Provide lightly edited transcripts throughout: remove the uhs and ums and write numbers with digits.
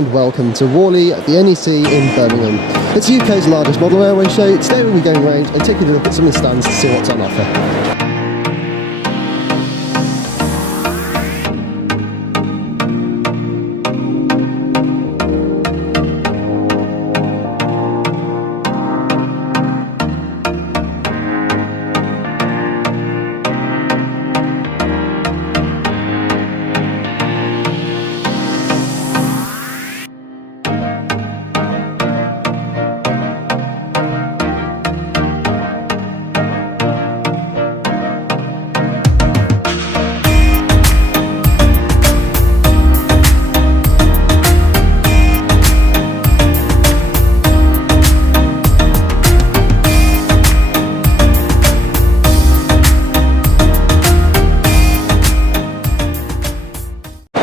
and welcome to Warley at the NEC in Birmingham. It's the UK's largest model railway show. Today we'll be going around and taking a look at some of the stands to see what's on offer.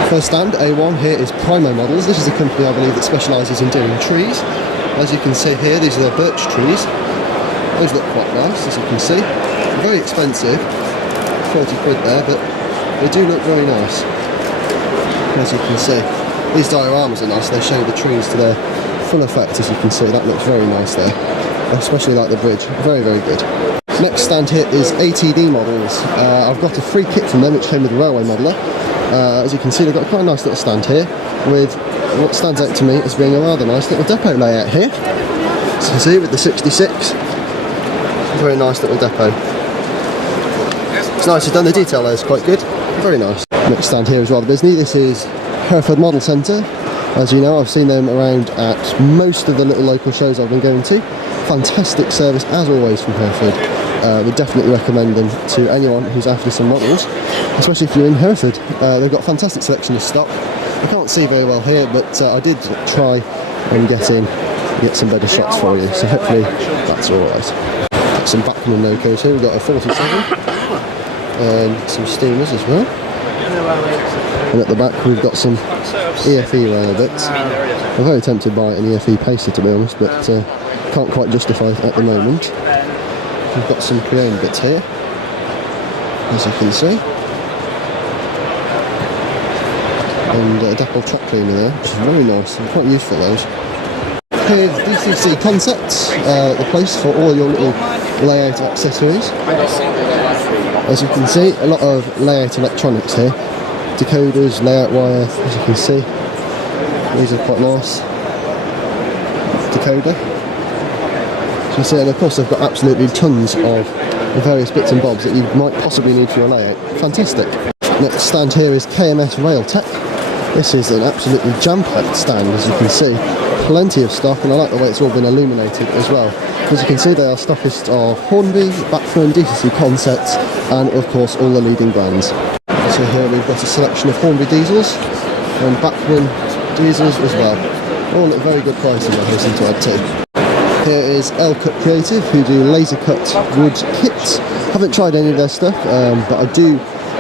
First stand, A1, here is Primo Models. This is a company I believe that specialises in doing trees. As you can see here, these are their birch trees. Those look quite nice, as you can see. Very expensive, 40 quid there, but they do look very nice. As you can see, these dioramas are nice. They show the trees to their full effect, as you can see. That looks very nice there. I especially like the bridge, very, very good. Next stand here is ATD Models. I've got a free kit from them which came with the Railway Modeller. As you can see, they've got quite a nice little stand here with what stands out to me as being a rather nice little depot layout here. So you can see with the 66, very nice little depot. It's nicely done, the detail there is quite good, very nice. Next stand here is rather busy. This is Hereford Model Centre. As you know, I've seen them around at most of the little local shows I've been going to. Fantastic service as always from Hereford. Would definitely recommend them to anyone who's after some models, especially if you're in Hereford. They've got a fantastic selection of stock. I can't see very well here, but I did try and get some better shots for you, so hopefully that's alright. Got some Bachmann locos here. We've got a 47 and some steamers as well. And at the back we've got some EFE rail bits. I'm very tempted by an EFE pacer to be honest, but can't quite justify it at the moment. We've got some pre-owned bits here, as you can see, and a Dapple track cleaner there, which is very nice and quite useful those. Here's DCC Concepts, the place for all your little layout accessories. As you can see, a lot of layout electronics here, decoders, layout wire, as you can see, these are quite nice. Decoder. You see, and of course they've got absolutely tons of various bits and bobs that you might possibly need for your layout. Fantastic. Next stand here is KMS Rail Tech. This is an absolutely jam-packed stand, as you can see. Plenty of stock, and I like the way it's all been illuminated as well. As you can see, they are stockists of Hornby, Bachmann, DCC Concepts, and of course all the leading brands. So here we've got a selection of Hornby diesels and Bachmann diesels as well. All at very good prices, I hasten to add too. Here is L-Cut Creative, who do laser cut wood kits. Haven't tried any of their stuff, but I do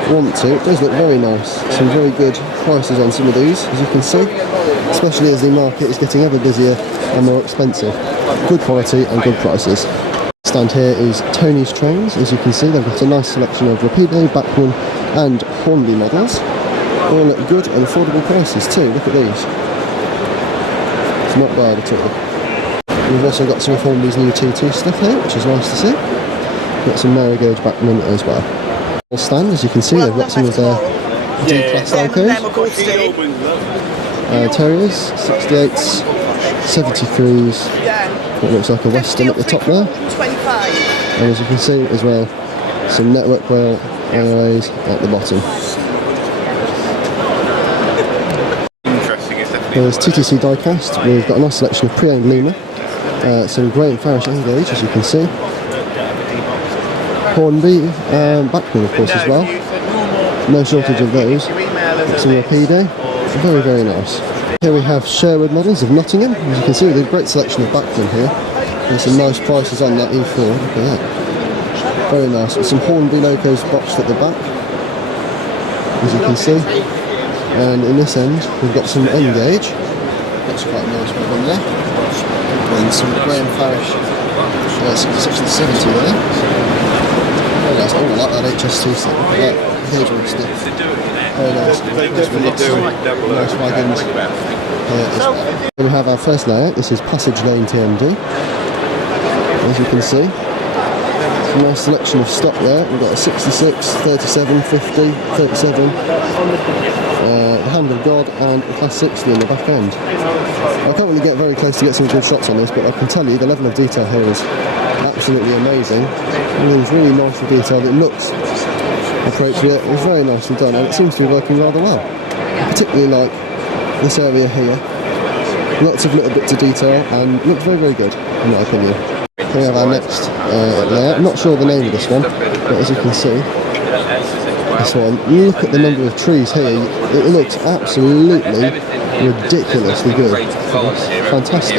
want to. It does look very nice. Some very good prices on some of these, as you can see, especially as the market is getting ever busier and more expensive. Good quality and good prices. Stand here is Tony's Trains. As you can see, they've got a nice selection of Rapido, Bachmann and Hornby models. All at good and affordable prices too. Look at these. It's not bad at all. We've also got some of Hornby's new T2 stuff here, which is nice to see. We've got some Mary Gauge Bachmann as well. Stand, as you can see, they've got some of their D-class locos. Terriers, 68s, 73s, what looks like a Western at the top there. And as you can see as well, some Network Rail ROAs at the bottom. There's TTC diecast. We've got a nice selection of pre-owned Luna. Some Graham Farish N-Gauge, as you can see. Hornby, Bachmann of course as well. No shortage of those. Some Rapido, very, very nice. Here we have Sherwood Models of Nottingham. As you can see, with a great selection of Bachmann here. And some nice prices on that E4, look at that. Very nice, with some Hornby locos boxed at the back, as you can see. And in this end, we've got some N-Gauge. That's quite a nice one there. And some Graham Farish 66 and 70 there. Very nice. Oh, I like that HST set. Yeah. cable stuff. Very nice. Nice wagons here as well. Then we have our first layout. This is Passage Lane TMD. As you can see, it's a nice selection of stock there. We've got a 66, 37, 50, 37, the Hand of God, and a Class 60 in the back end. I can't really get very close to get some good shots on this, but I can tell you the level of detail here is absolutely amazing. Everything's really nicely detailed. It looks appropriate. It's very nicely done, and it seems to be working rather well. I particularly like this area here. Lots of little bits of detail, and looks very, very good in my opinion. Here we have our next layout. I'm not sure the name of this one, but as you can see, this one, look at the number of trees here. It looks absolutely ridiculously good. Fantastic.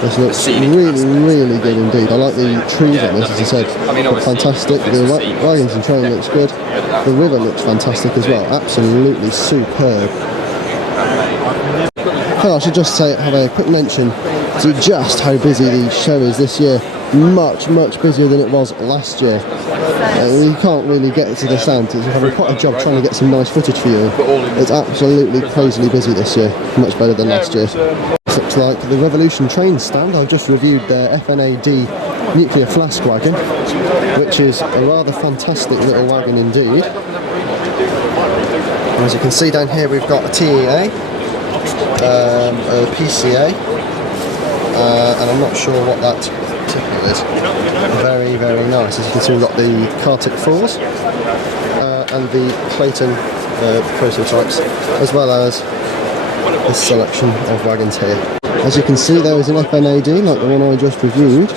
This looks really, really good indeed. I like the trees on this, as I said. Fantastic. The wagons and train looks good. The river looks fantastic as well. Absolutely superb. I should just have a quick mention to just how busy the show is this year. Much busier than it was last year. You can't really get to the stand. It's having quite a job trying to get some nice footage for you. It's absolutely crazily busy this year. Much better than last year. This looks like the Revolution train stand. I've just reviewed their FNAD nuclear flask wagon, which is a rather fantastic little wagon indeed. As you can see down here, we've got a TEA, a PCA, and I'm not sure what that tickle is. Very, very nice. As you can see, we've got the Cartic 4s and the Clayton prototypes, as well as this selection of wagons here. As you can see, there is an FNAD like the one I just reviewed.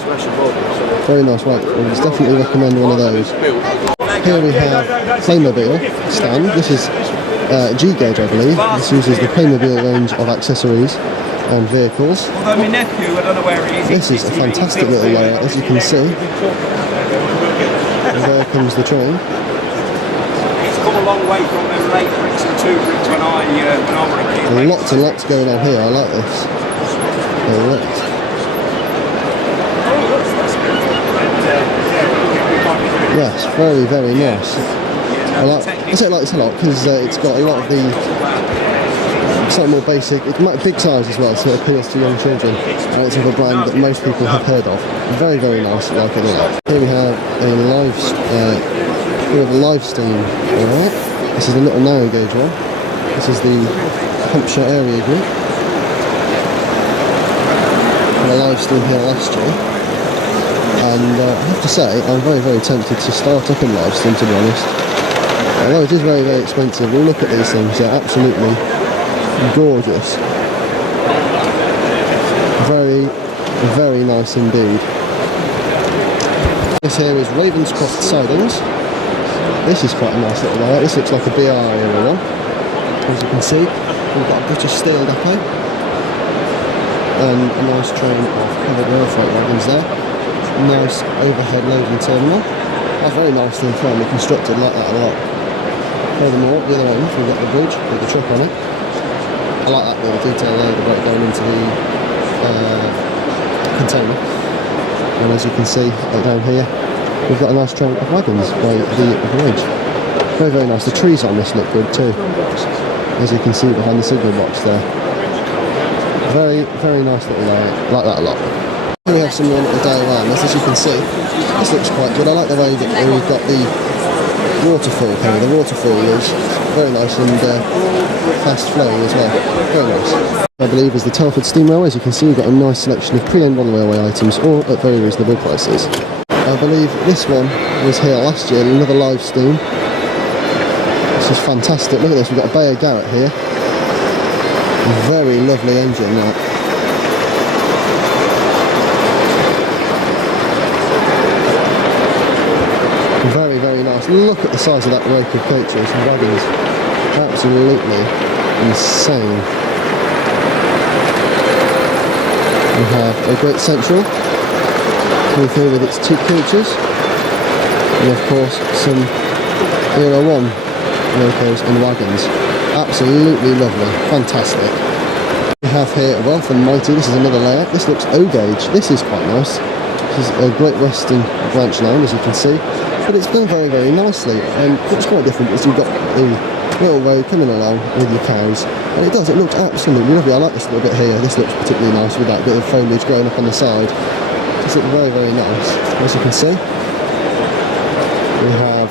Very nice wagon. I would definitely recommend one of those. Here we have Playmobil stand. This is G-gauge, I believe. This uses the Playmobil range of accessories and vehicles. This is a fantastic little layout, as you can see. And there comes the train. It's come a long way from them late bricks and 2 bricks when I were a kid. Lots and lots going on here. I like this. Yes, very, very nice. I say like this a lot because it's got a lot of the slightly more basic, it's big size as well, so it appeals to young children, and it's of a brand that most people have heard of. Very, very nice, like it a lot. Here we have a live steam. Alright, this is the little narrow gauge one. This is the Hampshire area group. And a live steam here last year. And I have to say, I'm very, very tempted to start up in live steam, to be honest. Although it is very, very expensive, we'll look at these things, they're absolutely gorgeous. Very, very nice indeed. This here is Ravenscroft Sidings. This is quite a nice little layout. This looks like a BR era one. As you can see, we've got a British Steel depot and a nice train of covered rail freight wagons there. Nice overhead loading terminal. That's very nicely and firmly constructed, like that a lot. Furthermore, at the other end, we've got the bridge with the truck on it. I like that little detail there, the breakdown into the container. And as you can see, right down here, we've got a nice train of wagons by the bridge. Very, very nice. The trees on this look good too, as you can see behind the signal box there. Very, very nice little layout. Like that a lot. Here we have some little dioramas, as you can see. This looks quite good. I like the way that we've got the waterfall here. The waterfall is very nice and fast flowing as well. Very nice. I believe is the Telford Steam Railway. As you can see, we've got a nice selection of pre-owned model railway items, all at very reasonable prices. I believe this one was here last year, another live steam. This is fantastic. Look at this, we've got a Bayer Garrett here. Very lovely engine that. Very, very nice. Look at the size of that rope of coaches and wagons. Absolutely insane. We have a Great Central with here with its 2 coaches. And of course some Era 1 locos and wagons. Absolutely lovely. Fantastic. We have here a Wealth and Mighty. This is another layout. This looks O-gauge. This is quite nice. This is a Great Western branch line, as you can see. but it's done very, very nicely. And what's quite different is you've got the little road coming along with your cows, and it looks absolutely lovely. I like this little bit here. This looks particularly nice with that bit of foliage growing up on the side. This looks very, very nice. As you can see, we have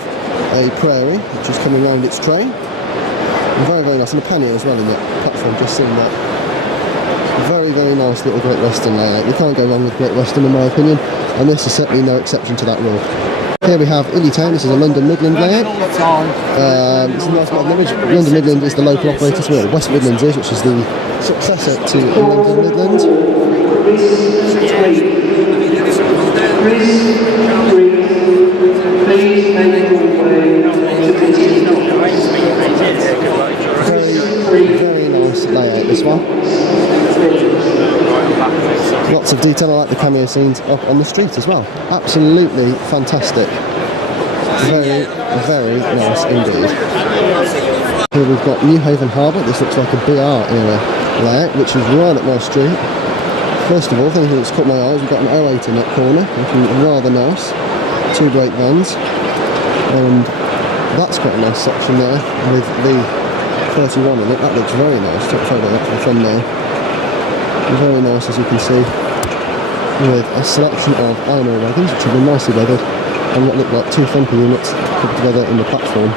a prairie which is coming round its train. And very, very nice, and a pannier as well in that platform, just seeing that. Very, very nice little Great Western layout. You can't go wrong with Great Western in my opinion, and this is certainly no exception to that rule. Here we have Illy Town. This is a London Midland layout. It's a nice little image. London Midland is the local operator's wheel. West Midlands is, which is the successor to London Midland. Very, very nice layout, this one. Lots of detail. I like the cameo scenes up on the street as well. Absolutely fantastic. Very, very nice indeed. Here we've got Newhaven Harbour. This looks like a BR era layout, which is right up my street. First of all, the thing that's caught my eyes, we've got an 08 in that corner, looking rather nice. Two great vans. And that's quite a nice section there with the 31 in it. That looks very nice. Take a photo of that for fun there. Very nice, as you can see, with a selection of iron ore wagons which have been nicely weathered, and what look like two thumping units put together in the platform.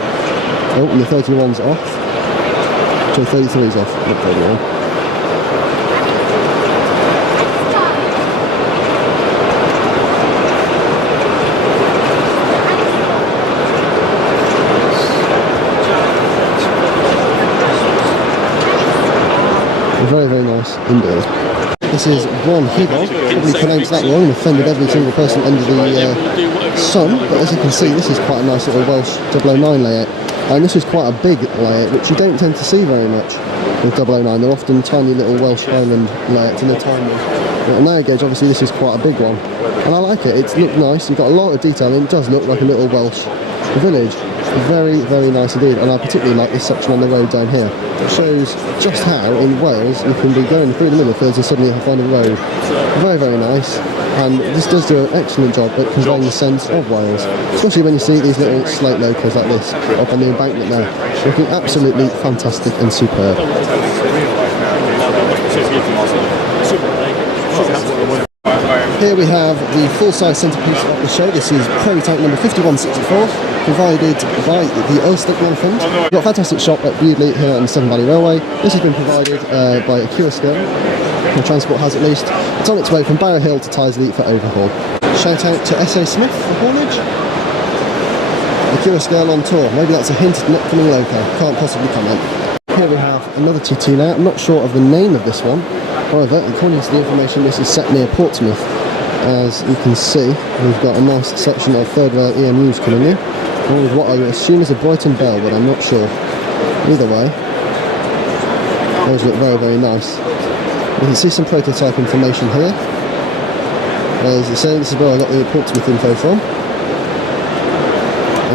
Oh, and the 31's off. So 33's off, not 31. Very, very nice indeed. This is one Hebel, probably pronounced that wrong and offended every single person under the sun, but as you can see, this is quite a nice little Welsh 009 layout, and this is quite a big layout, which you don't tend to see very much with 009. They're often tiny little Welsh island layouts, and they're tiny. But on narrow gauge, obviously this is quite a big one, and I like it. It's looked nice, you've got a lot of detail, and it does look like a little Welsh village. Very, very nice indeed, and I particularly like this section on the road down here. It shows just how in Wales you can be going through the middle of fields and suddenly find a road. Very, very nice, and this does do an excellent job at conveying the sense of Wales, especially when you see these little slate locals like this up on the embankment there, looking absolutely fantastic and superb. Here we have the full-size centrepiece of the show. This is Prairie Tank number 5164, provided by the Ulster Fund. We've got a fantastic shop at Bewdley here on the Severn Valley Railway. This has been provided by a Curasco, the transport has at least. It's on its way from Barrow Hill to Tyseley for overhaul. Shout out to S.A. Smith for haulage. The Curasco on tour. Maybe that's a hint at an upcoming loco. Can't possibly comment. Here we have another TT now. I'm not sure of the name of this one. However, according to the information, this is set near Portsmouth. As you can see, we've got a nice section of third rail EMUs coming in, along with what I assume is a Brighton Bell, but I'm not sure. Either way, those look very, very nice. You can see some prototype information here. As I say, this is where I got the Portsmouth info from.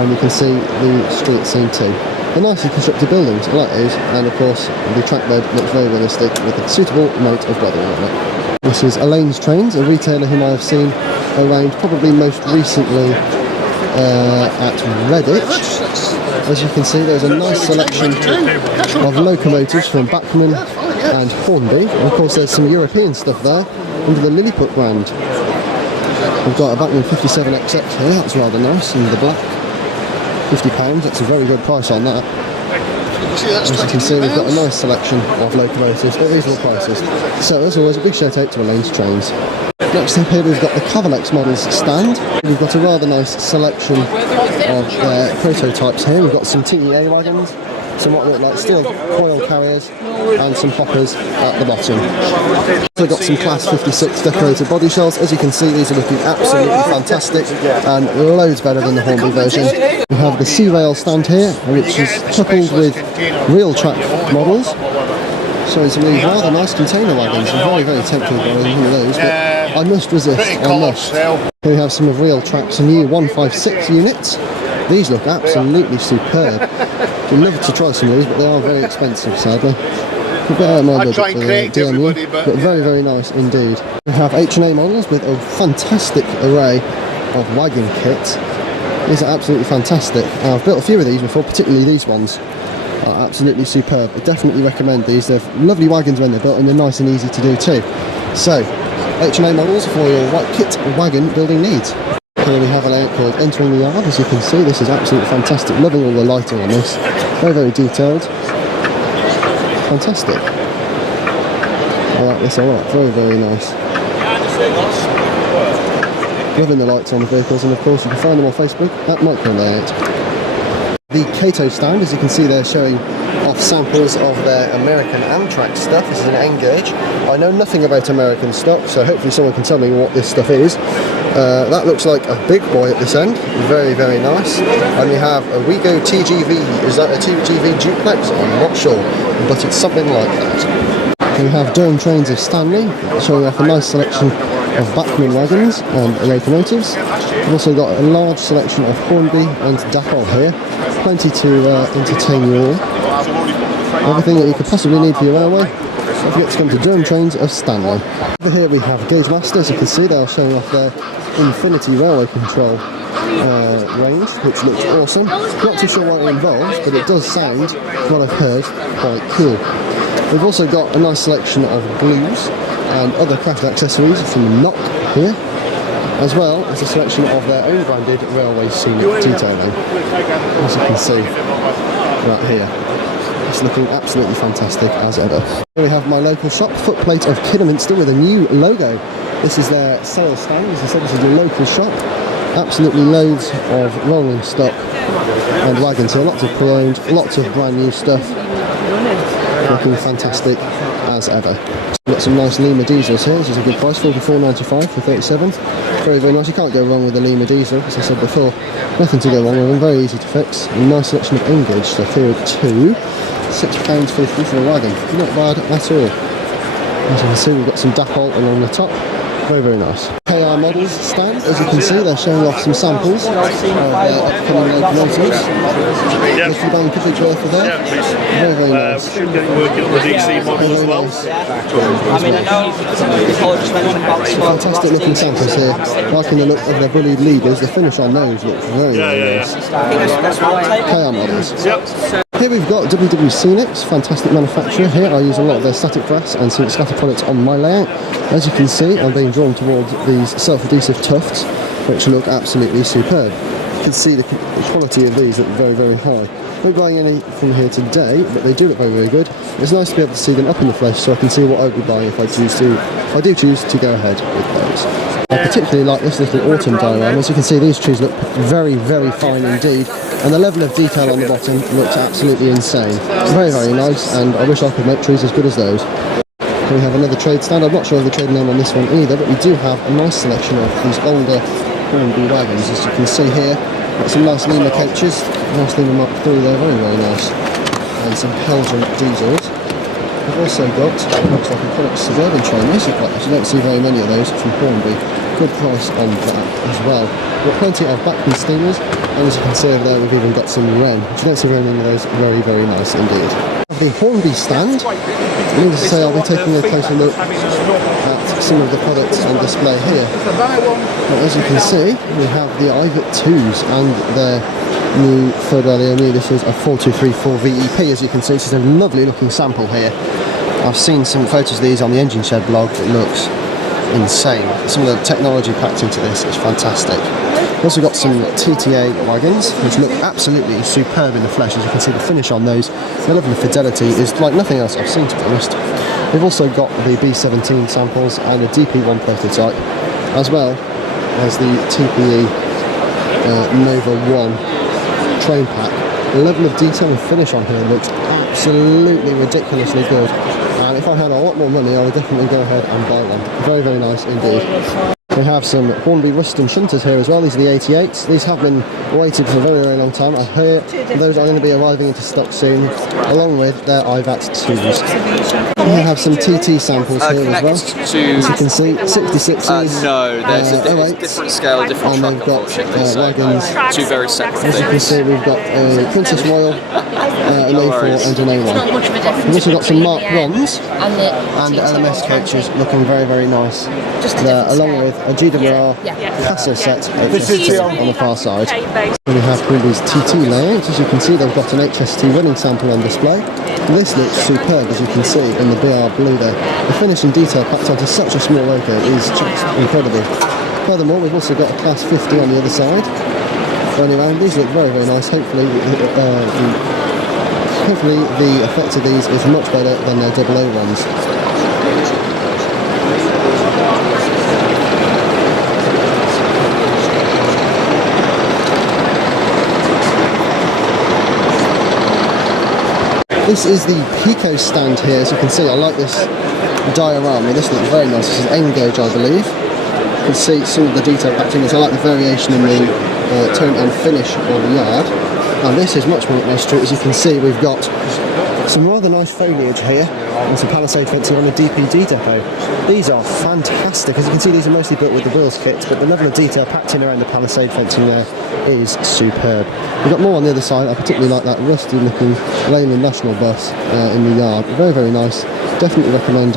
And you can see the street scene too. They're nicely constructed buildings, I like those, and of course the track bed looks very realistic with a suitable note of weather on it. This is Elaine's Trains, a retailer whom I have seen around probably most recently at Redditch. As you can see, there's a nice selection of locomotives from Bachmann and Hornby, and of course there's some European stuff there under the Lilliput brand. We've got a Bachmann 57XX here, that's rather nice, in the black. £50, that's a very good price on that. As you can see, we've got a nice selection of locomotives at reasonable prices. So as always, a big shout out to Elaine's Trains. Next up here we've got the Cavalex models stand. We've got a rather nice selection of prototypes here. We've got some TEA wagons, some what look like steel coil carriers, and some hoppers at the bottom. We've got some Class 56 decorated body shells. As you can see, these are looking absolutely fantastic and loads better than the Hornby version. We have the C-Rail stand here, which is coupled with real track models. So some really rather nice container wagons. I'm very, very tempted by one of those, but I must resist, I must. Here we have some of Real Track's new 156 units. These look absolutely superb. I'd love to try some of these, but they are very expensive, sadly. A bit out of my budget for the DMU, but very, very nice indeed. We have H&A models with a fantastic array of wagon kits. These are absolutely fantastic. I've built a few of these before, particularly these ones are absolutely superb. I definitely recommend these. They're lovely wagons when they're built, and they're nice and easy to do too. So, H&A models for your white kit wagon building needs. Here we have a layout called Entering the Yard. As you can see, this is absolutely fantastic. Loving all the lighting on this. Very, very detailed. Fantastic. I like this a lot. Very, very nice. Loving the lights on the vehicles, and of course you can find them on Facebook at Micro Layout. The Cato stand, as you can see, they're showing off samples of their American Amtrak stuff. This is an N-gauge. I know nothing about American stock, so hopefully someone can tell me what this stuff is. That looks like a big boy at this end. Very, very nice. And we have a Wego TGV. Is that a TGV duplex? I'm not sure, but it's something like that. We have Durham Trains of Stanley, showing off a nice selection of Bachmann wagons and locomotives. We've also got a large selection of Hornby and Dapol here. Plenty to entertain you all. Everything that you could possibly need for your railway. Don't forget to come to Durham Trains of Stanley. Over here we have Gauge Master. As you can see, they are showing off their Infinity Railway Control range, which looks awesome. Not too sure what it involves, but it does sound, from what I've heard, quite cool. We've also got a nice selection of glues and other craft accessories from Knock here, as well as a selection of their own branded railway scenic detailing. As you can see right here. It's looking absolutely fantastic as ever. Here we have my local shop, Footplate of Kidderminster, with a new logo. This is their sales stand. As I said, this is a local shop. Absolutely loads of rolling stock and wagons here. Lots of pre-owned, lots of brand new stuff. Looking fantastic as ever. We've got some nice Lima diesels here. This is a good price, $44.95 for 37. Very, very nice. You can't go wrong with the Lima diesel, as I said before. Nothing to go wrong with them. Very easy to fix. A nice selection of N-gauge stuff here too. £6.50 for a wagon. Not bad at all. As you can see, we've got some Dapol along the top. Very, very nice. KR Models stand. As you can see, they're showing off some samples of their upcoming locomotives. If you bang coverage there for there. Very, very nice. Should get working on the DC model as well. Fantastic looking samples here. Liking the look of their bullied leaders. The finish on those looks very, very nice. KR Models. Yep. Here we've got WW Scenics, fantastic manufacturer. Here I use a lot of their static brass and scenic scatter products on my layout. As you can see, I'm being drawn towards these self-adhesive tufts, which look absolutely superb. You can see the quality of these look very, very high. I'm not buying any from here today, but they do look very, very good. It's nice to be able to see them up in the flesh, so I can see what I would be buying if I do choose to go ahead with those. I particularly like this little autumn diorama. As you can see, these trees look very, very fine indeed, and the level of detail on the bottom looks absolutely insane. Very, very nice, and I wish I could make trees as good as those. We have another trade stand. I'm not sure of the trade name on this one either, but we do have a nice selection of these older Hornby wagons. As you can see here, got some nice Lima coaches, nice Lima Mark III there, very, very nice, and some Belgian diesels. We've also got, looks like a Connacht Suburban train. These are quite nice. You don't see very many of those from Hornby. Good price on that as well. We've got plenty of Bachmann steamers, and as you can see over there, we've even got some Wren, which you don't see very many of those. Very, very nice indeed. The Hornby stand. Needless to say, I'll be taking a closer look at some of the products on display here. But as you can see, we have the Ivit 2s and their new Ford Leone. This is a 4234 VEP. As you can see, this is a lovely looking sample here. I've seen some photos of these on the Engine Shed blog. It looks insane. Some of the technology packed into this is fantastic. We've also got some TTA wagons, which look absolutely superb in the flesh. As you can see, the finish on those, the level of fidelity is like nothing else I've seen, to be honest. We've also got the B17 samples and the DP1 prototype, as well as the TPE Nova 1 train pack. The level of detail and finish on here looks absolutely ridiculously good. And if I had a lot more money, I would definitely go ahead and buy one. Very, very nice indeed. We have some Hornby Ruston shunters here as well. These are the 88s. These have been waited for a very, very long time. I hear those are going to be arriving into stock soon, along with their IVAT 2s. We have some TT samples here as well. As you can see, 66s. No, there's a different scale, different truck, and they've got wagons. Two very separate things. As you can see, we've got a Princess Royal, an A4 and an A1. We've also got some Mark 1s and LMS coaches looking very, very nice. Along with a GWR Castle set HST on the far side. And we have Humbee's TT layout. As you can see, they've got an HST running sample on display. And this looks superb, as you can see in the BR blue there. The finish and detail packed onto such a small logo is just incredible. Furthermore, we've also got a Class 50 on the other side. Running around, these look very, very nice. Hopefully the effect of these is much better than their 00 ones. This is the Pico stand here, as you can see. I like this diorama. This looks very nice. This is N-gauge, I believe. You can see some of the detail packed in this. I like the variation in the tone and finish of the yard. Now this is much more up my street. As you can see, we've got some rather nice foliage here and some palisade fencing on the DPD depot. These are fantastic. As you can see, these are mostly built with the wheels kits, but the level of detail packed in around the palisade fencing there is superb. We've got more on the other side. I particularly like that rusty looking Leyland National bus in the yard. Very, very nice. Definitely recommend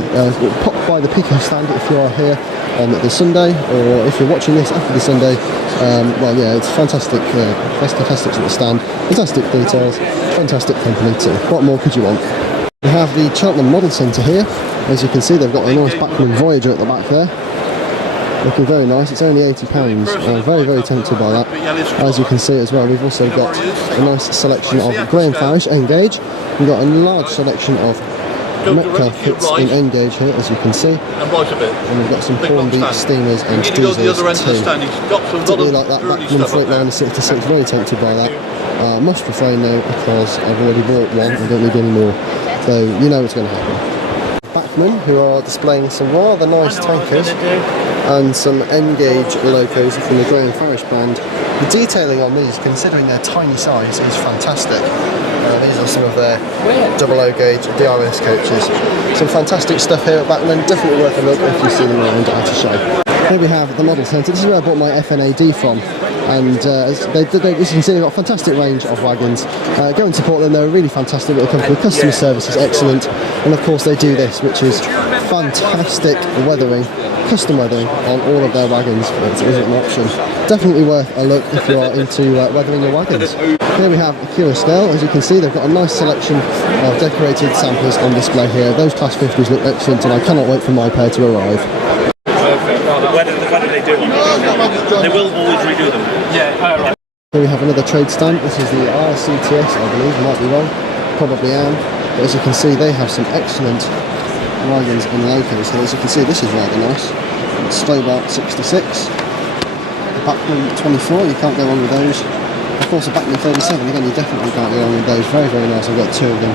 pop by the Pico stand if you are here on the Sunday, or if you're watching this after the Sunday. Well, yeah, it's fantastic. Fantastic sort of stand, fantastic details, fantastic company too. What more could you want? We have the Cheltenham Model Centre here. As you can see, they've got a nice Bachmann Voyager at the back there. Looking very nice. It's only £80. I'm very, very tempted by that. As you can see as well, we've also got a nice selection of Graham Farish N-gauge. We've got a large selection of Metcalf kits in N-gauge here, as you can see. And we've got some Hornby steamers and diesels too. Particularly like that Bachmann Freightliner 66, very tempted by that. Must refrain though, because I've already bought one, I don't need any more. So you know what's going to happen. Bachmann, who are displaying some rather nice tankers and some N-gauge locos from the Graham Farish brand. The detailing on these, considering their tiny size, is fantastic. These are some of their 00 gauge DRS coaches. Some fantastic stuff here at Bachmann, definitely worth a look if you see them around at a show. Here we have the Model Centre. This is where I bought my FNAD from, and as you can see, they've got a fantastic range of wagons. Go and support them, they're a really fantastic little company. Customer service is excellent, and of course they do this, which is fantastic weathering, custom weathering on all of their wagons. It is an option. Definitely worth a look if you are into weathering your wagons. Here we have a Cura scale. As you can see, they've got a nice selection of decorated samplers on display here. Those Class 50s look excellent, and I cannot wait for my pair to arrive. When do they do them? They will always redo them. Yeah, right. Here we have another trade stand. This is the RCTS, I believe. Might be wrong. Probably am. But as you can see, they have some excellent wagons and locos here. As you can see, this is rather nice. It's Stobart 66. The Bachmann 24, you can't go wrong with those. Of course, the Bachmann 37, again, you definitely can't go wrong with those. Very, very nice. I've got two of them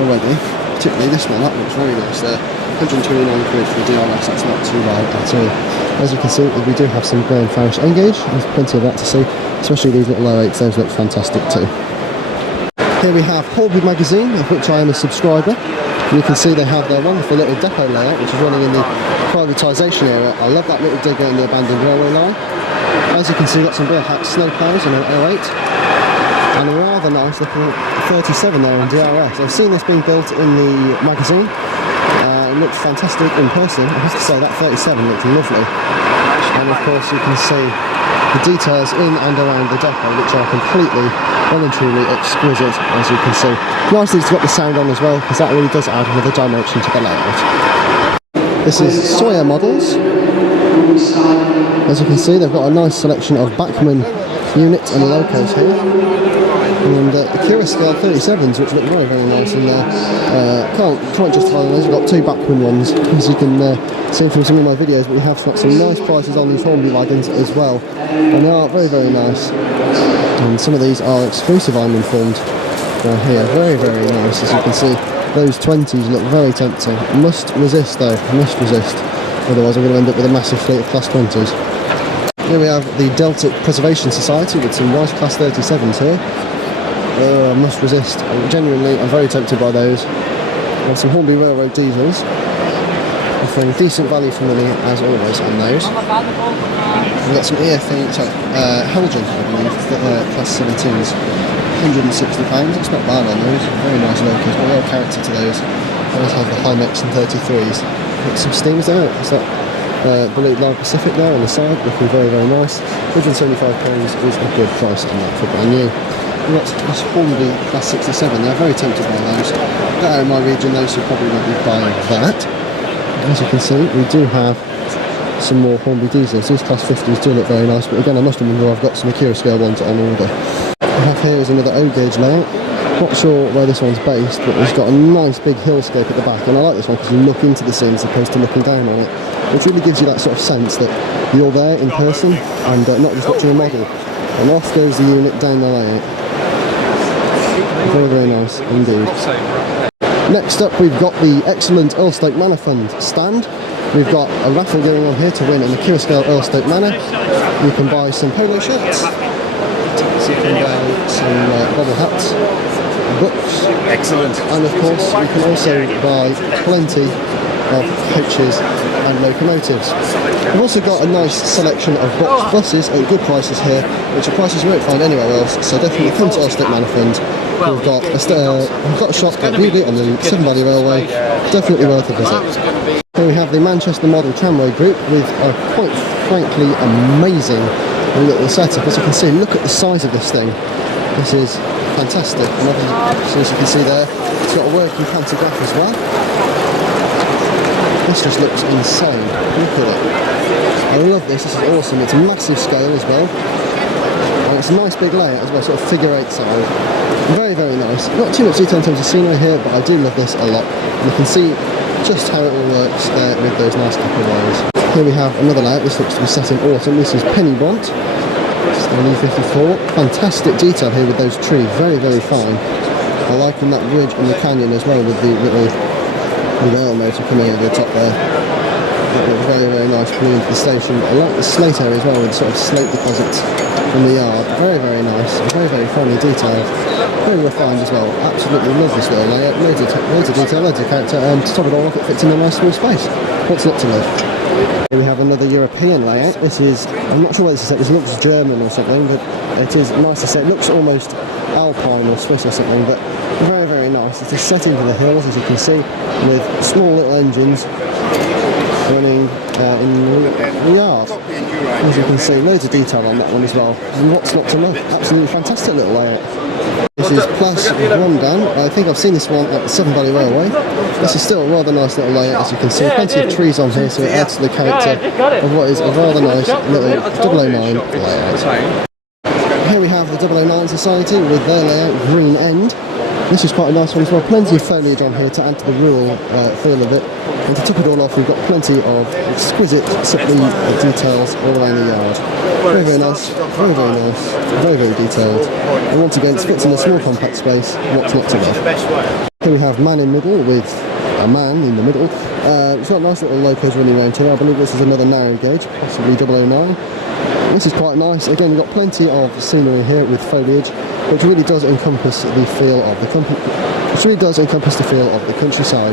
already. Particularly this one, that looks very nice there. 129 quid for the DRS, that's not too bad at all. As you can see, we do have some Graham Farish N-gauge. There's plenty of that to see, especially these little 08s, those look fantastic too. Here we have Hornby magazine, of which I am a subscriber. And you can see they have their wonderful little depot layout, which is running in the privatisation area. I love that little digger in the abandoned railway line. As you can see, got some Bill Hack snow plows on an 08. And a rather nice looking 37 there in DRS. I've seen this being built in the magazine. It looks fantastic in person. I have to say that 37 looks lovely. And of course you can see the details in and around the depot, which are completely, well and truly exquisite, as you can see. Nice that it's got the sound on as well, because that really does add another dimension to the layout. This is Sawyer models. As you can see, they've got a nice selection of Bachmann units and locos here. And the Cura scale 37s, which look very, very nice in there. Can't justify those. We've got two Bachmann ones, as you can see from some of my videos, but we have got some nice prices on these Hornby wagons as well. And they are very, very nice. And some of these are exclusive, I'm informed. Here, very, very nice, as you can see. Those 20s look very tempting. Must resist though, must resist. Otherwise I'm going to end up with a massive fleet of Class 20s. Here we have the Deltic Preservation Society with some nice Class 37s here. Must resist. Genuinely, I'm very tempted by those. And some Hornby Railroad diesels, offering decent value for money as always on those. We've got some EFE, Helgen, I believe, Class 17s. £160, it's not bad on those. Very nice locos, got a real character to those. I also have the Hymex and 33s. Got some steams there. Is that blue line Pacific there on the side, looking very, very nice. £175 is a good price on that for brand new. And that's Hornby Class 67, they're very tempted by those. Out in my region, those who probably won't be buying that. As you can see, we do have some more Hornby diesels. These Class 50s do look very nice, but again, I must admit I've got some Acura scale ones on order. What we have here is another O-gauge layout. Not sure where this one's based, but it's got a nice big hillscape at the back, and I like this one because you look into the scene as opposed to looking down on it, which really gives you that sort of sense that you're there in person and not just watching a model. And off goes the unit down the layout. Very, very nice indeed. Next up, we've got the excellent Earlstoke Manor Fund stand. We've got a raffle going on here to win an Acura scale Earlstoke Manor. You can buy some polo shirts, you can buy some bobble hats, books, Excellent. and of course you can also buy plenty of coaches and locomotives. We've also got a nice selection of box buses at good prices here, which are prices you won't find anywhere else, so definitely come to Earlstoke Manor Fund. We've got a shop at Legria on the Severn Valley Railway, definitely worth a visit. Here we have the Manchester Model Tramway Group with a quite frankly amazing little setup. As you can see, look at the size of this thing. This is fantastic. So as you can see there, it's got a working pantograph as well. This just looks insane. Look at it. I love this. This is awesome. It's a massive scale as well. And it's a nice big layout as well, sort of figure 8 style. Very, very nice. Not too much detail in terms of scenery here, but I do love this a lot. You can see just how it all works there with those nice upper wires. Here we have another layout. This looks to be set in autumn. This is Penny Bont. It's the E54. Fantastic detail here with those trees. Very, very fine. I like that ridge and the canyon as well with the little rail motor coming over the top there. That looks very, very nice coming into the station. I like the slate area as well with sort of slate deposits from the yard. Very, very nice. Very, very finely detailed. Very refined as well. Absolutely love this little layout. Loads of detail, loads of character, and to top it all off, it fits in a nice small space. What's not to love? Here we have another European layout. This is, I'm not sure where this is set. This looks German or something, but it is nice to set. It looks almost Alpine or Swiss or something, but very, very nice. It is set into the hills, as you can see, with small little engines running in the yard. As you can see, loads of detail on that one as well. And what's not to love? Absolutely fantastic little layout. This is Plus Rundown. I think I've seen this one at the Severn Valley Railway. This is still a rather nice little layout, as you can see. Plenty of trees on here, so it adds to the character of what is a rather nice little 009 layout. Here we have the 009 Society with their layout, Green End. This is quite a nice one as well. Plenty of foliage on here to add to the rural feel of it. And to top it all off, we've got plenty of exquisite simply details all around the yard. Very, very nice. Very, very nice. Very, very detailed. And once again, it fits in a small compact space. What's not to love? Here we have Man in Middle with a man in the middle. It's got nice little locos running around here. I believe this is another narrow gauge, possibly 009. This is quite nice. Again, we've got plenty of scenery here with foliage, which really does encompass the feel of the countryside.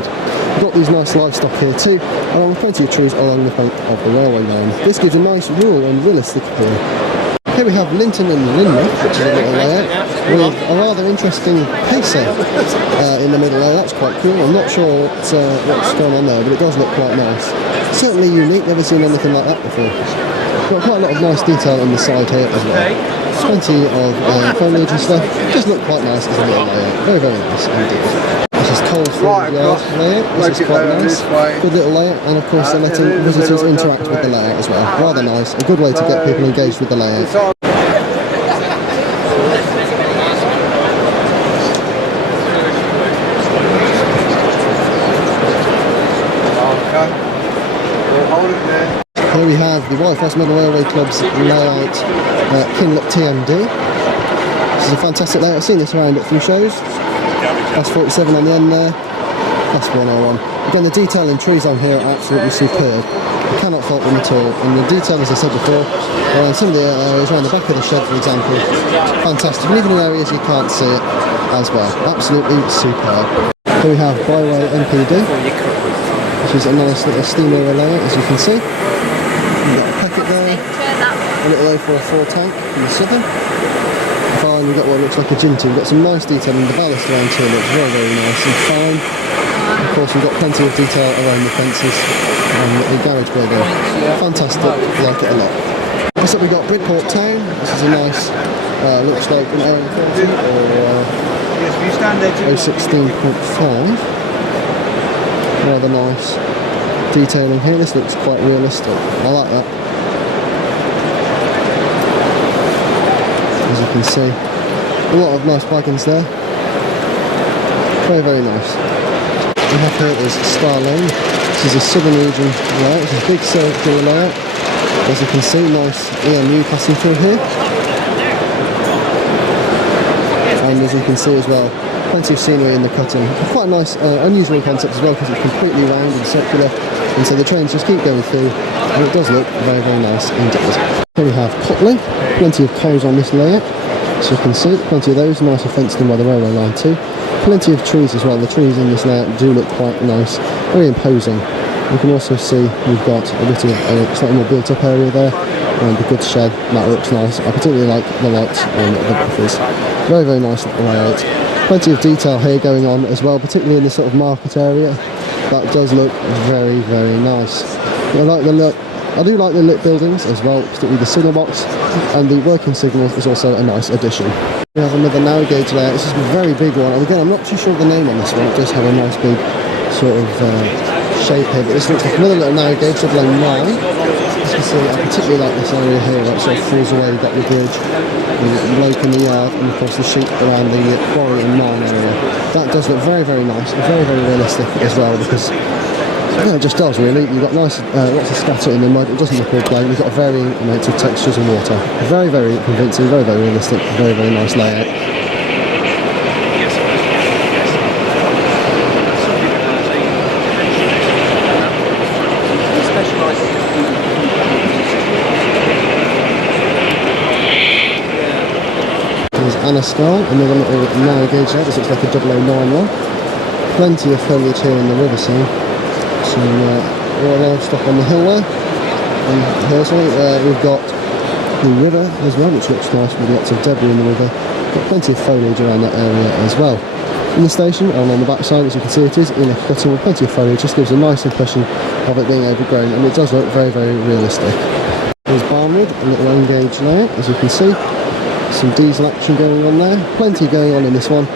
We've got these nice livestock here too, along with plenty of trees along the front of the railway line. This gives a nice rural and realistic appeal. Here we have Linton and Lynmouth, which is a little layout, with a rather interesting pacer in the middle there. That's quite cool. I'm not sure what's going on there, but it does look quite nice. Certainly unique, never seen anything like that before. Got quite a lot of nice detail on the side here as well. Plenty of foliage and stuff. It does look quite nice as a little layout. Very, very nice indeed. This is Coalfield Yard layout. This is quite nice. Good little layout, and of course they're letting visitors interact with the layout as well. Rather nice. A good way to get people engaged with the layout. Here we have the Whitefrost Middle Railway Club's layout, Kinloch TMD. This is a fantastic layout. I've seen this around at a few shows. Plus 47 on the end there, plus 101. Again, the detail and trees on here are absolutely superb. You cannot fault them at all. And the detail, as I said before, around some of the areas around the back of the shed, for example, fantastic. And even in areas you can't see it as well. Absolutely superb. Here we have Byway MPD, which is a nice little steam railway layout, as you can see. You've got a packet there, a little 044 tank from the Southern. Fine, we've got what looks like a gym team. We've got some nice detail in the ballast around here, looks very, very nice and fine. Of course, we've got plenty of detail around the fences the garage building. Fantastic, like it a lot. Next up we got Bridport Town. This is a nice, looks like an AM30 or 016.5. Rather nice detailing here. This looks quite realistic. I like that. As you can see, a lot of nice wagons there. Very, very nice. We have here is Star Lane. This is a southern region layout. It's a big circular layout. As you can see, nice EMU passing through here. And as you can see as well, plenty of scenery in the cutting. Quite a nice, unusual concept as well, because it's completely round and circular. And so the trains just keep going through, and it does look very, very nice indeed. Here we have Putley. Plenty of cars on this layout. So you can see, plenty of those, nicely fenced in by the railway line too. Plenty of trees as well. The trees in this layout do look quite nice, very imposing. You can also see we've got a bit of a slightly more built up area there, and the goods shed. That looks nice. I particularly like the lights on the buffers. Very, very nice little layout. Plenty of detail here going on as well, particularly in the sort of market area. That does look very, very nice. I like the look. I do like the lit buildings as well, particularly the signal box, and the working signals is also a nice addition. We have another narrow gauge layout. This is a very big one, and again I'm not too sure of the name on this one. It does have a nice big sort of shape here, but this looks like another little narrow gauge, 009. As you can see, I particularly like this area here, where it sort of falls away. You've got the bridge, the bloke in the yard, and of course the sheep around the quarry and mine area. That does look very, very nice, and very, very realistic as well, because yeah, it just does really. You've got nice, lots of scatter in the mud. It doesn't look all plain. You've got varying amounts of textures and water. Very, very convincing. Very, very realistic. Very, very nice layout. There's Anascal, another little narrow gauge there. This looks like a 009 one. Plenty of foliage here in the river scene. Some livestock on the hill there, and here's we've got the river as well, which looks nice with lots of debris in the river. Got plenty of foliage around that area as well. In the station, and on the back side, as you can see, it is in a cutting with plenty of foliage. Just gives a nice impression of it being overgrown, and it does look very, very realistic. There's Barnwood, a little own gauge layout, as you can see. Some diesel action going on there. Plenty going on in this one.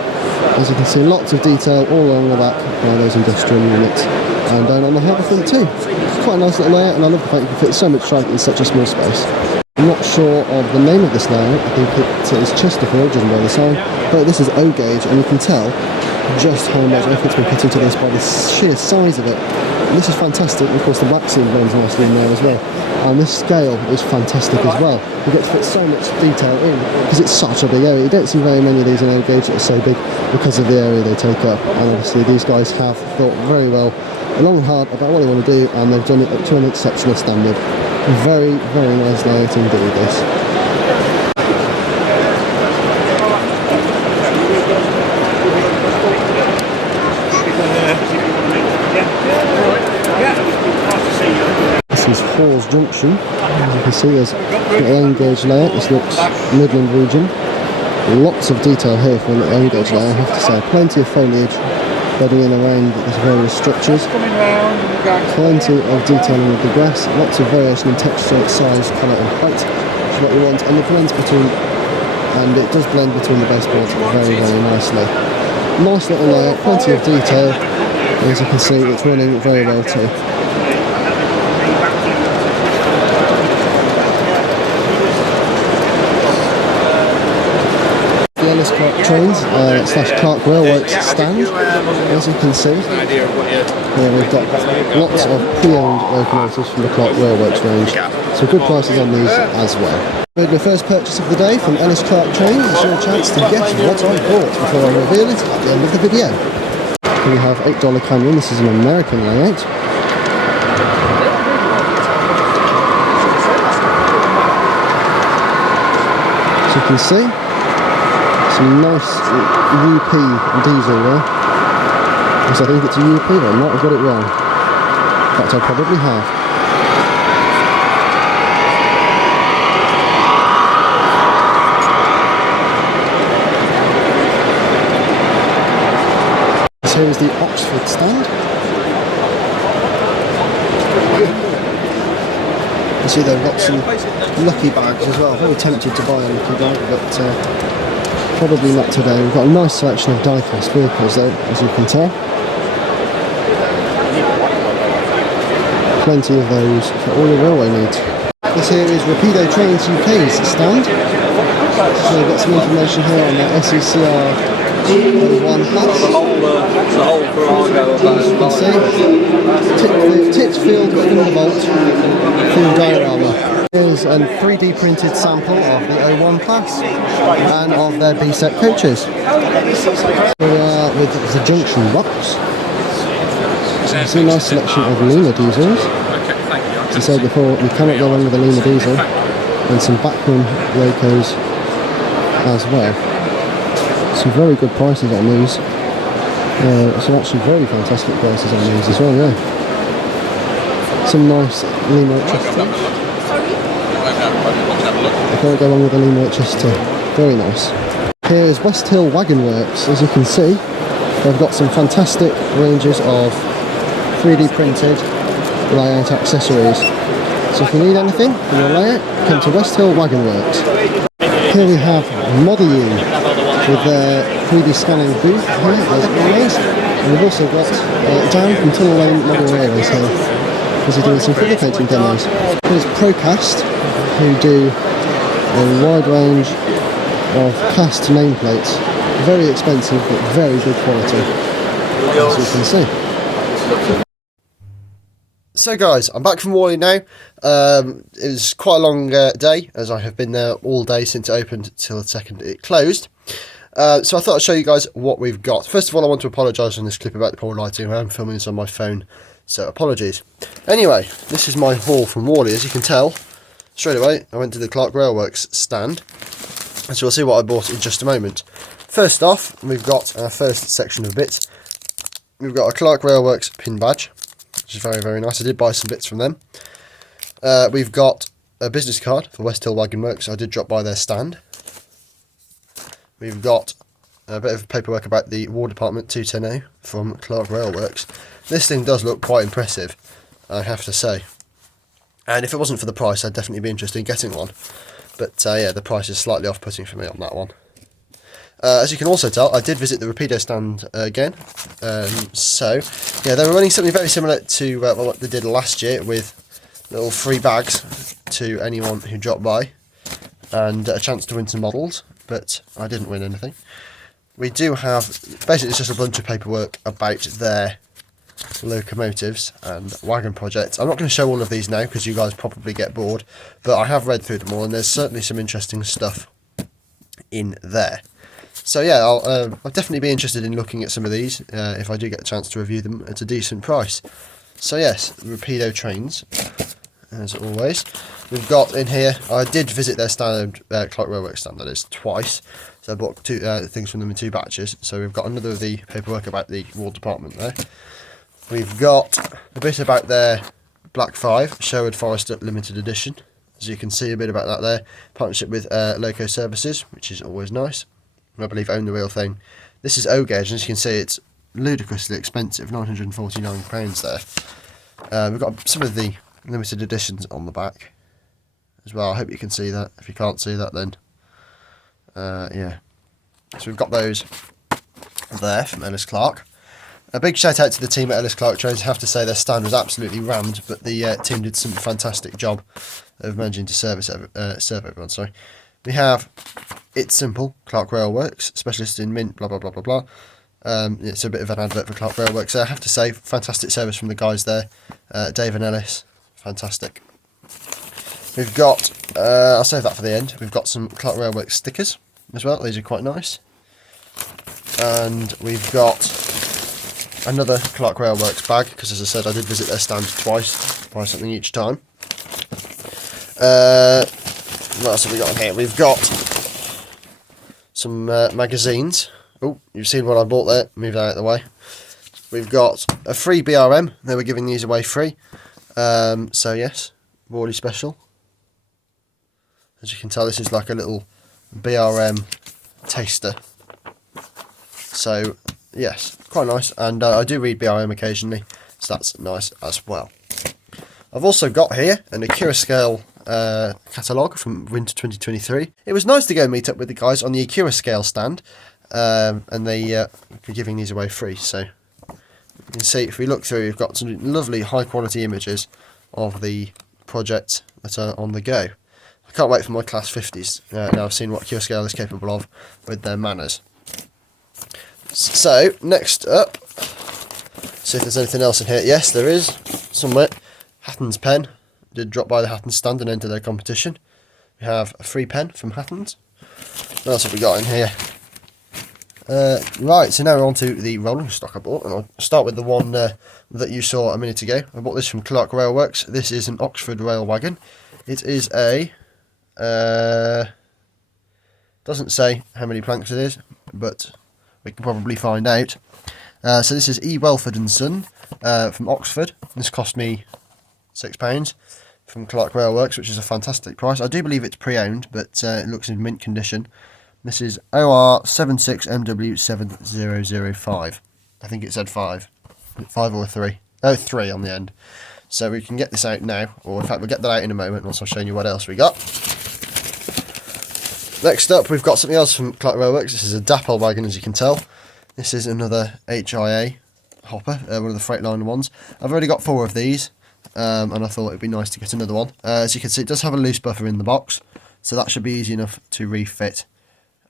As you can see, lots of detail all along the back by those industrial units. And down on the harbour front too. It's quite a nice little layout, and I love the fact you can fit so much traffic in such a small space. I'm not sure of the name of this layout. I think it is Chesterfield, judging by the sign, but this is O gauge, and you can tell just how much effort's been put into this by the sheer size of it. And this is fantastic. Of course, the back seam blends nicely in there as well, and this scale is fantastic as well. You get to put so much detail in because it's such a big area. You don't see very many of these in O gauge that are so big because of the area they take up. And obviously, these guys have thought very well, long and hard about what they want to do, and they've done it up to an exceptional standard. Very, very nice layout indeed, this. This is Hawes Junction. As you can see, there's an own gauge layout. This looks Midland region. Lots of detail here for an own gauge layout, I have to say. Plenty of foliage bedding in around these various structures. Plenty of detailing of the grass. Lots of variation in texture, size, colour and height, which is what we want. And it blends between, and it does blend between the baseboards very, very nicely. Nice little layout, plenty of detail. As you can see, it's running very well too. The Ellis Clark trains / Clark Railworks stand, as you can see. Here we've got lots of pre-owned locomotives from the Clark Railworks range, so good prices on these as well. Made my first purchase of the day from Ellis Clark trains. It's your chance to guess what I bought before I reveal it at the end of the video. Here we have $8 Canyon. This is an American layout. As you can see, some nice UP diesel there. Yes, I think it's a UP, I might have got it wrong. In fact, I probably have. So here is the Oxford stand. You see they've got some lucky bags as well. Very tempted to buy a lucky bag, but probably not today. We've got a nice selection of die-cast vehicles though, as you can tell. Plenty of those for all your railway needs. This here is Rapido Trains UK's stand. So we've got some information here on the SECR 1 Plus. The whole Farrago As you can see, Titchfield Thunderbolt full diorama. Here's a 3D printed sample of the 01 Plus and of their B-set coaches. We are with the junction box. So you see a nice selection of Lima diesels. As I said before, you cannot go wrong with a Lima diesel, and some backroom locos as well. Some very good prices on these. Some actually very fantastic prices on these as well, yeah. Some nice Lima HST. I can't go wrong with a Lima HST. Very nice. Here is West Hill Wagon Works. As you can see, they've got some fantastic ranges of 3D printed layout accessories. So if you need anything for your layout, come to West Hill Wagon Works. Here we have Model U with their 3D scanning booth here, as always. And we've also got Dan from Tunnel Lane Model Railways here, because they're doing some figure painting demos. Here's Procast, who do a wide range of cast nameplates. Very expensive, but very good quality, as you can see. So guys, I'm back from Warley now. It was quite a long day, as I have been there all day since it opened till the second it closed. So I thought I'd show you guys what we've got. First of all, I want to apologise on this clip about the poor lighting. I am filming this on my phone, so apologies. Anyway, this is my haul from Warley. As you can tell, straight away I went to the Clark Railworks stand, and so we'll see what I bought in just a moment. First off, we've got our first section of bits. We've got a Clark Railworks pin badge, which is very, very nice. I did buy some bits from them. We've got a business card for West Hill Wagon Works. I did drop by their stand. We've got a bit of paperwork about the War Department 210A from Clark Railworks. This thing does look quite impressive, I have to say. And if it wasn't for the price, I'd definitely be interested in getting one. But yeah, the price is slightly off-putting for me on that one. As you can also tell, I did visit the Rapido stand again. So, yeah, they were running something very similar to what they did last year, with little free bags to anyone who dropped by, and a chance to win some models, but I didn't win anything. We do have, basically it's just a bunch of paperwork about their locomotives and wagon projects. I'm not going to show all of these now, because you guys probably get bored, but I have read through them all, and there's certainly some interesting stuff in there. So yeah, I'll definitely be interested in looking at some of these if I do get a chance to review them at a decent price. So yes, Rapido trains, as always. We've got in here, I did visit their stand, Clark Railworks stand, that is, twice. So I bought two things from them in 2 batches. So we've got another of the paperwork about the War Department there. We've got a bit about their Black 5 Sherwood Forester Limited Edition. As you can see, a bit about that there. Partnership with Loco Services, which is always nice. I believe own the real thing. This is O-gauge, and as you can see, it's ludicrously expensive, £949 there. We've got some of the limited editions on the back as well. I hope you can see that. If you can't see that, then yeah. So we've got those there from Ellis Clark. A big shout out to the team at Ellis Clark Trains. I have to say their stand was absolutely rammed, but the team did some fantastic job of managing to serve everyone. Sorry. We have It's Simple, Clark Railworks, specialist in mint, blah, blah, blah, blah, blah. It's a bit of an advert for Clark Railworks. So I have to say, fantastic service from the guys there. Dave and Ellis, fantastic. We've got, I'll save that for the end, we've got some Clark Railworks stickers as well. These are quite nice. And we've got another Clark Railworks bag, because as I said, I did visit their stand twice, buy something each time. What else have we got in here? We've got some magazines. Oh, you've seen what I bought there. Move that out of the way. We've got a free BRM. They were giving these away free. So yes, Warley special. As you can tell, this is like a little BRM taster. So yes, quite nice. And I do read BRM occasionally, so that's nice as well. I've also got here an Akira Scale catalogue from winter 2023. It was nice to go meet up with the guys on the Akira Scale stand, and they were giving these away free. So you can see, if we look through, we've got some lovely high quality images of the project that are on the go. I can't wait for my class 50s. Now I've seen what Akira Scale is capable of with their manners. So next up, see if there's anything else in here. Yes, there is somewhere. Hatton's pen. Did drop by the Hatton's stand and enter their competition. We have a free pen from Hatton's. What else have we got in here? Right, so now we're on to the rolling stock I bought, and I'll start with the one that you saw a minute ago. I bought this from Clark Railworks. This is an Oxford rail wagon. It is a doesn't say how many planks it is, but we can probably find out. So this is E. Welford and Son from Oxford. This cost me £6 from Clark Railworks, which is a fantastic price. I do believe it's pre-owned, but it looks in mint condition. This is OR76MW7005. I think it said 5. 5 or 3. Oh, 3 on the end. So we can get this out now, or in fact we'll get that out in a moment once I've shown you what else we got. Next up, we've got something else from Clark Railworks. This is a Dapple wagon, as you can tell. This is another HIA hopper, one of the Freightliner ones. I've already got 4 of these. And I thought it'd be nice to get another one. As you can see, it does have a loose buffer in the box, so that should be easy enough to refit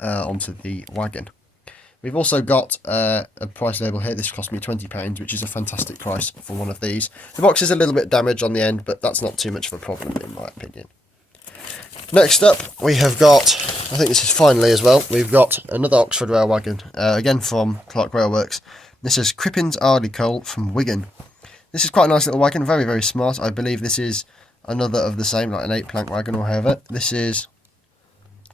onto the wagon. We've also got a price label here. This cost me £20, which is a fantastic price for one of these. The box is a little bit damaged on the end, but that's not too much of a problem in my opinion. Next up, we have got, I think this is finally as well, we've got another Oxford rail wagon, again from Clark Railworks. This is Crippin's Ardley Coal from Wigan. This is quite a nice little wagon, very, very smart. I believe this is another of the same, like an 8-plank wagon or however. This is...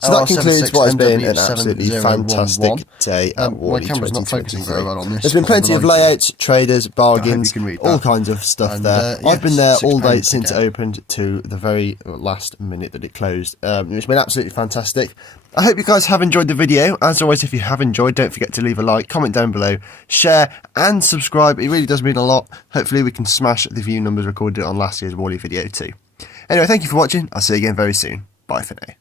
So that concludes what has been an absolutely fantastic day at Warley Show. My camera's not focusing very well on this. There's been plenty of layouts, traders, bargains, all kinds of stuff there. I've been there all day since it opened to the very last minute that it closed. It's been absolutely fantastic. I hope you guys have enjoyed the video. As always, if you have enjoyed, don't forget to leave a like, comment down below, share and subscribe. It really does mean a lot. Hopefully we can smash the view numbers recorded on last year's Warley video too. Anyway, thank you for watching. I'll see you again very soon. Bye for now.